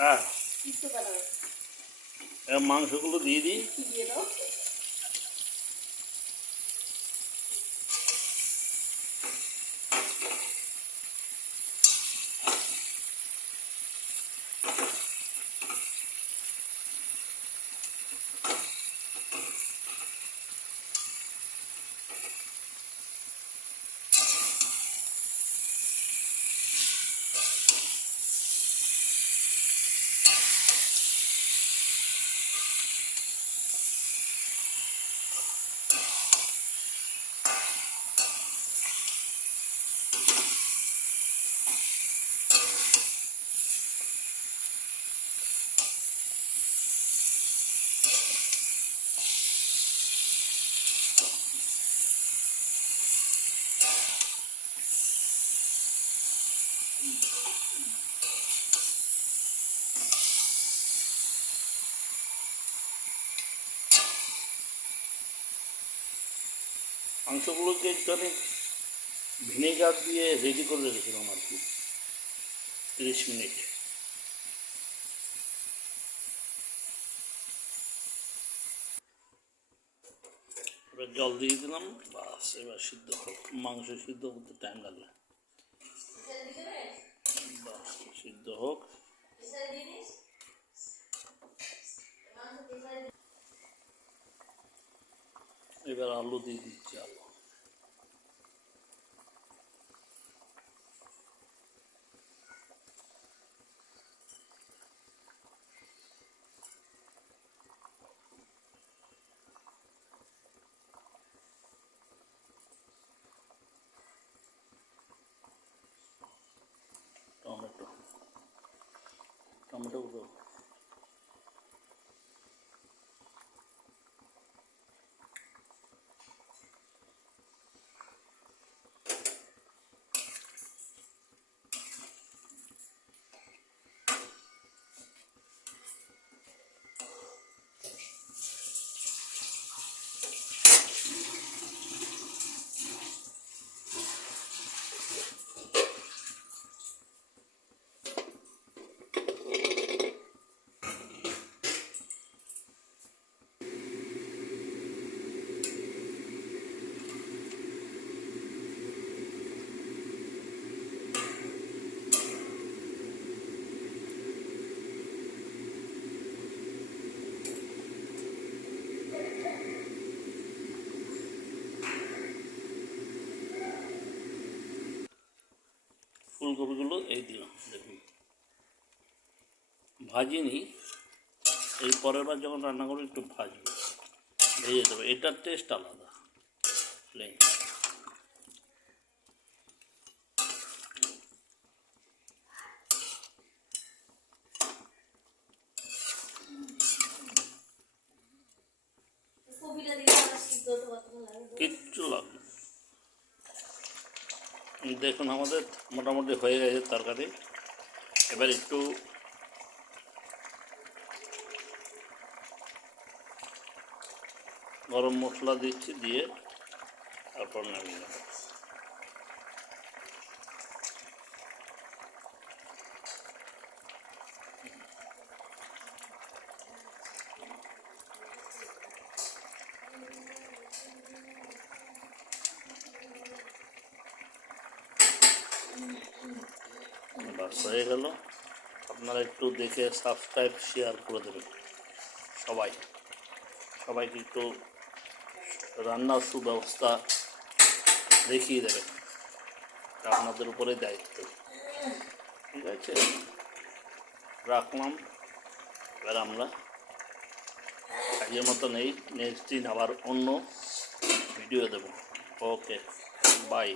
হ্যাঁ, মাংসগুলো দিয়ে দিই। মাংসগুলোকে একটুখানি ভিনেগার দিয়ে রেডি করে রেখেছিলাম আর কি 30 মিনিট। এবার জল দিয়ে দিলাম, বাস এবার সিদ্ধ হোক। মাংস সিদ্ধ করতে টাইম লাগবে, বাস সিদ্ধ হোক। এবার আলু দিয়ে দিচ্ছি, আলু টমেটো টমেটোগুলো ফুলকপিগুলো এই দিলাম। দেখুন ভাজিনি, এই পরের বার যখন রান্না করবো একটু ভাজবো, ভেজে দেবো, এটার টেস্ট আলাদা। প্লেন কিচ্ছু লাগবে। দেখুন আমাদের মোটামুটি হয়ে গেছে তরকারি। এবার একটু গরম মশলা দিচ্ছি, দিয়ে তারপর নামিয়ে নেব। বাস হয়ে গেল। আপনারা একটু দেখে সাবস্ক্রাইব শেয়ার করে দেবেন, সবাইকে একটু রান্নার সুব্যবস্থা দেখিয়ে দেবেন, আপনাদের উপরে দায়িত্ব। ঠিক আছে, রাখলাম। এবার আমরা আজকের মতো নেই, নেক্সট দিন আবার অন্য ভিডিও দেব। Okay, by.